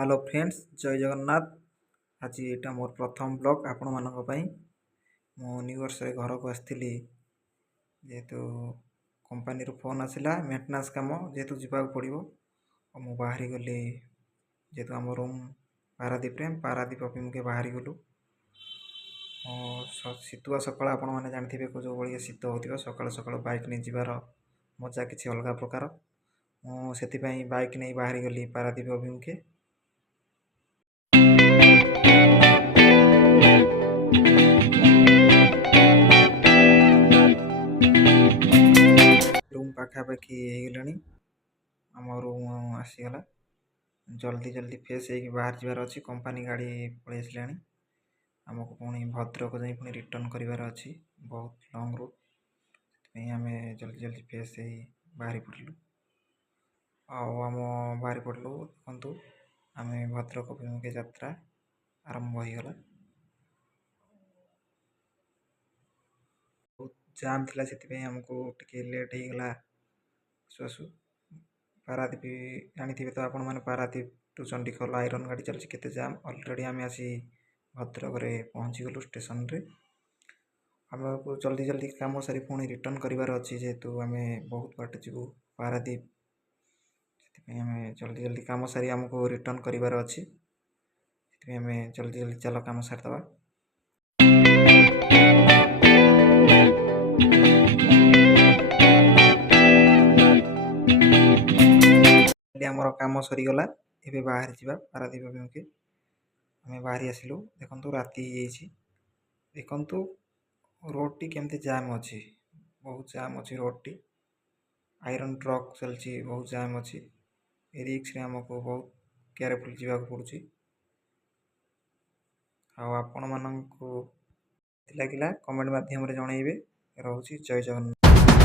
Hello friends, जय जगन्नाथ। आज यहाँ मोर प्रथम ब्लॉग आपण मानक पई मो न्यू वर्ष रे घर को आसती जेहेतु कंपनी रो फोन आसला मेंटेनेंस काम जेहेतु जीवा पड़ो और मु बाहरी गली जेहेतु आम रूम पारादीप पारादीप अभिमुखे बाहरी गलु। शीतुआ सकाल आपण मैंने जानते जो भाई शीत हो सकाल सकाल बाइक नहीं जीवार मजा किसी अलग प्रकार। मुझे बाइक नहीं बाहरी गली पारादीप अभिमुखे। रूम पाखापाखि होगला आम रूम आसीगला जल्दी जल्दी फ्रेश हो बाहर जबार अच्छी कंपनी गाड़ी पलि आसला आमको पुणी भद्रक जाई पुणी रिटर्न करार अच्छी बहुत लंग रूट आम जल्दी जल्दी फ्रेश हो बाहरी पड़लु आम बाहरी पड़लु देखु आम भद्रक अभिमुखे यात्रा आरंभ होगला। बहुत जाम थिला से आमको टिके लेट होगला आसु आसु। पारादीप जानी तो आपण मैंने पारादीप टू चंडीखोल आयरन गाड़ी चलती केते जाम अलरेडी आम आसी भद्रक पहुँची गलु स्टेशन रे। आमको जल्दी जल्दी काम सारी पुणी रिटर्न करार अच्छी जेहेतु आम बहुत बाट जीवु पारादीप से आम जल्दी जल्दी काम सारी आमको रिटर्न करार अच्छी आम जल्दी जल्दी चल काम सारिदवा। आमर काम सरीगला एवं बाहर जावा पारादीप अभिमुखे आम बाहरी आसिलु देखु राति देखु रोड टी केमती जाम अच्छी बहुत जाम अच्छी रोड टी आयरन ट्रक चलती बहुत जाम अच्छी रिक्स आमको बहुत केयरफुल जावाक पड़ुछि। आपण मानक लगिला कमेंट माध्यम रे जणाइबे। रहउछि जय जगन्नाथ।